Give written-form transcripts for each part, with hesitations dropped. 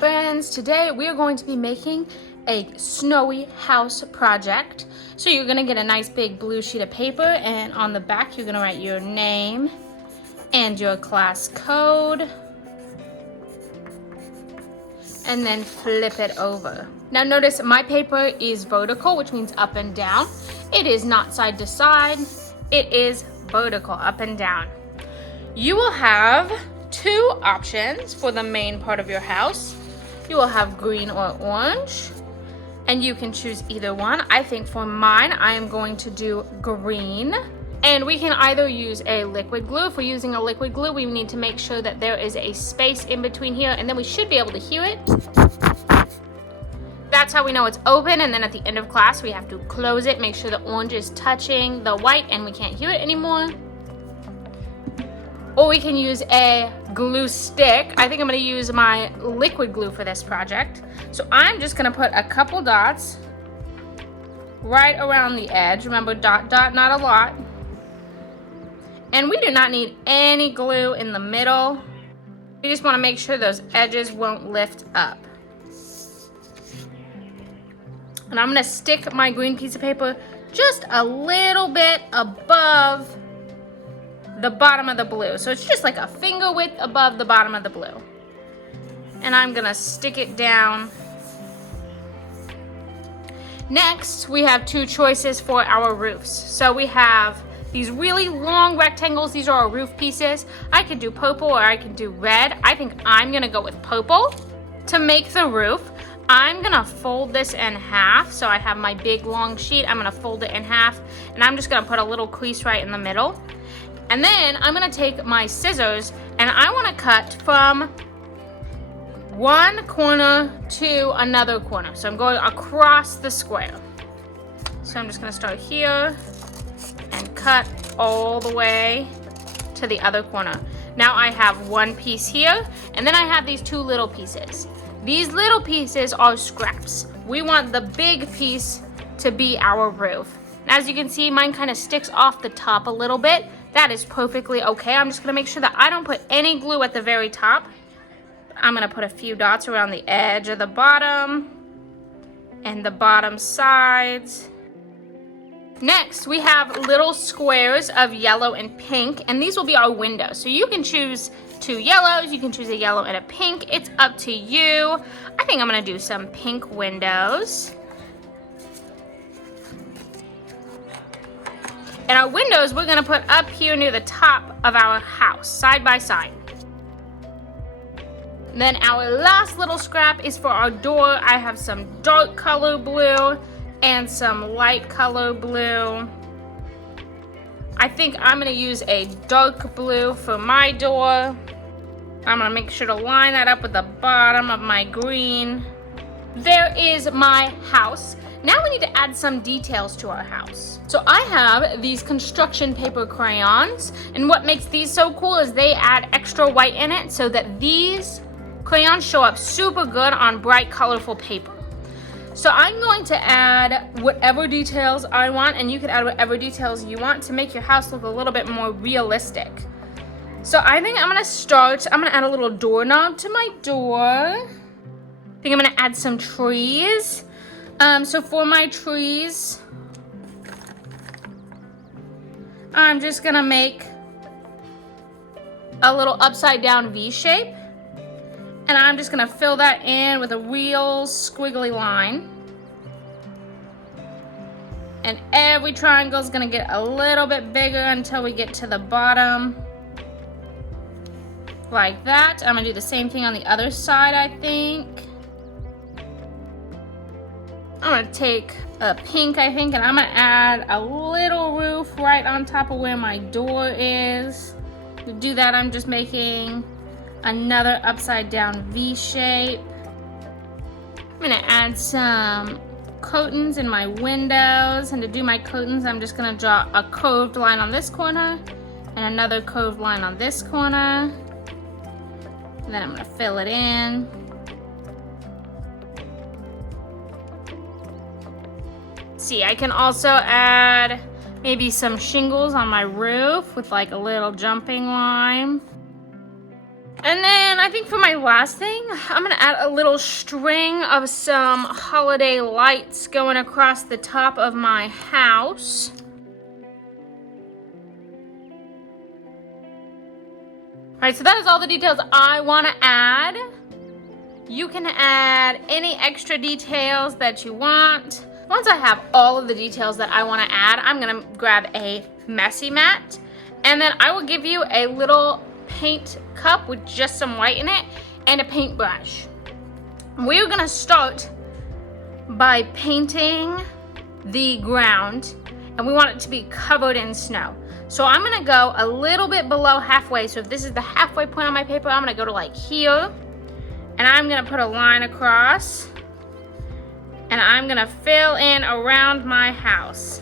friends, today we are going to be making a snowy house project. So you're gonna get a nice big blue sheet of paper, and on the back you're gonna write your name and your class code, and then flip it over. Now notice my paper is vertical, which means up and down. It is not side to side, it is vertical, up and down. You will have two options for the main part of your house. You will have green or orange, and you can choose either one. I think for mine, I am going to do green. And we can either use a liquid glue. If we're using a liquid glue, we need to make sure that there is a space in between here, and then we should be able to hear it. That's how we know it's open, and then at the end of class, we have to close it, make sure the orange is touching the white and we can't hear it anymore. Or we can use a glue stick. I think I'm gonna use my liquid glue for this project. So I'm just gonna put a couple dots right around the edge. Remember, dot, dot, not a lot. And we do not need any glue in the middle. We just wanna make sure those edges won't lift up. And I'm gonna stick my green piece of paper just a little bit above the bottom of the blue. So it's just like a finger width above the bottom of the blue. And I'm gonna stick it down. Next, we have two choices for our roofs. So we have these really long rectangles. These are our roof pieces. I could do purple or I could do red. I think I'm gonna go with purple. To make the roof, I'm gonna fold this in half. So I have my big long sheet. I'm gonna fold it in half, and I'm just gonna put a little crease right in the middle. And then I'm gonna take my scissors and I wanna cut from one corner to another corner. So I'm going across the square. So I'm just gonna start here and cut all the way to the other corner. Now I have one piece here, and then I have these two little pieces. These little pieces are scraps. We want the big piece to be our roof. And as you can see, mine kind of sticks off the top a little bit. That is perfectly okay. I'm just gonna make sure that I don't put any glue at the very top. I'm gonna put a few dots around the edge of the bottom and the bottom sides. Next, we have little squares of yellow and pink, and these will be our windows. So you can choose two yellows, you can choose a yellow and a pink. It's up to you. I think I'm gonna do some pink windows. And our windows, we're gonna put up here near the top of our house, side by side. Then our last little scrap is for our door. I have some dark color blue and some light color blue. I think I'm gonna use a dark blue for my door. I'm gonna make sure to line that up with the bottom of my green. There is my house. Now we need to add some details to our house. So I have these construction paper crayons, and what makes these so cool is they add extra white in it so that these crayons show up super good on bright, colorful paper. So I'm going to add whatever details I want, and you can add whatever details you want to make your house look a little bit more realistic. So I think I'm gonna add a little doorknob to my door. I think I'm gonna add some trees. So for my trees, I'm just gonna make a little upside down V shape, and I'm just gonna fill that in with a real squiggly line. And every triangle is gonna get a little bit bigger until we get to the bottom, like that. I'm gonna do the same thing on the other side, I think. I'm gonna take a pink, I think, and I'm gonna add a little roof right on top of where my door is. To do that, I'm just making another upside down V shape. I'm gonna add some curtains in my windows, and to do my curtains, I'm just gonna draw a curved line on this corner and another curved line on this corner. And then I'm gonna fill it in. See, I can also add maybe some shingles on my roof with like a little jumping line. And then I I think for my last thing, I'm gonna add a little string of some holiday lights going across the top of my house. All right, so that is all the details I wanna add. You can add any extra details that you want. Once I have all of the details that I wanna add, I'm gonna grab a messy mat, and then I will give you a little paint cup with just some white in it and a paintbrush. We're gonna start by painting the ground, and we want it to be covered in snow. So I'm gonna go a little bit below halfway. So if this is the halfway point on my paper, I'm gonna go to like here, and I'm gonna put a line across, and I'm gonna fill in around my house.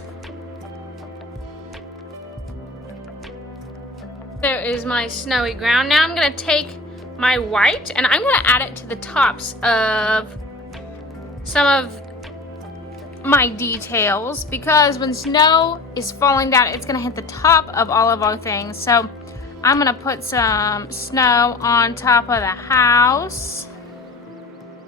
There is my snowy ground. Now I'm gonna take my white and I'm gonna add it to the tops of some of my details, because when snow is falling down, it's gonna hit the top of all of our things. So I'm gonna put some snow on top of the house.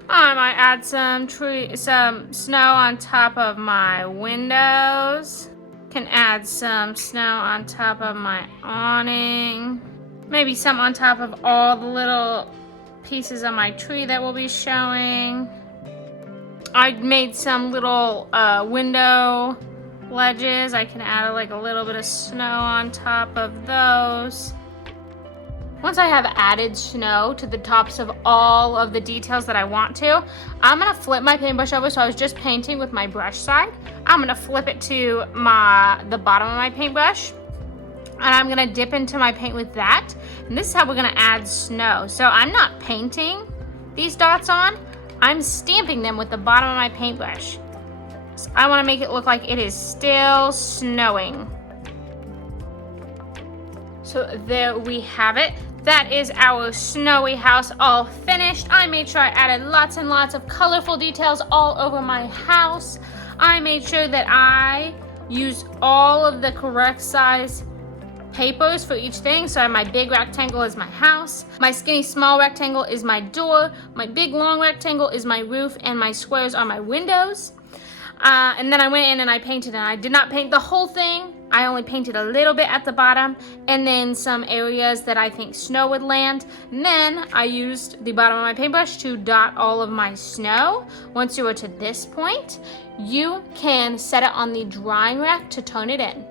I might add some snow on top of my windows. Can add some snow on top of my awning. Maybe some on top of all the little pieces of my tree that will be showing. I made some little window ledges. I can add like a little bit of snow on top of those. Once I have added snow to the tops of all of the details that I want to, I'm gonna flip my paintbrush over. So I was just painting with my brush side. I'm gonna flip it to the bottom of my paintbrush, and I'm gonna dip into my paint with that. And this is how we're gonna add snow. So I'm not painting these dots on, I'm stamping them with the bottom of my paintbrush. So I wanna make it look like it is still snowing. So there we have it. That is our snowy house all finished. I made sure I added lots and lots of colorful details all over my house. I made sure that I used all of the correct size papers for each thing. So my big rectangle is my house, my skinny small rectangle is my door, my big long rectangle is my roof, and my squares are my windows. And then I went in and I painted, and I did not paint the whole thing. I only painted a little bit at the bottom, and then some areas that I think snow would land. And then I used the bottom of my paintbrush to dot all of my snow. Once you are to this point, you can set it on the drying rack to turn it in.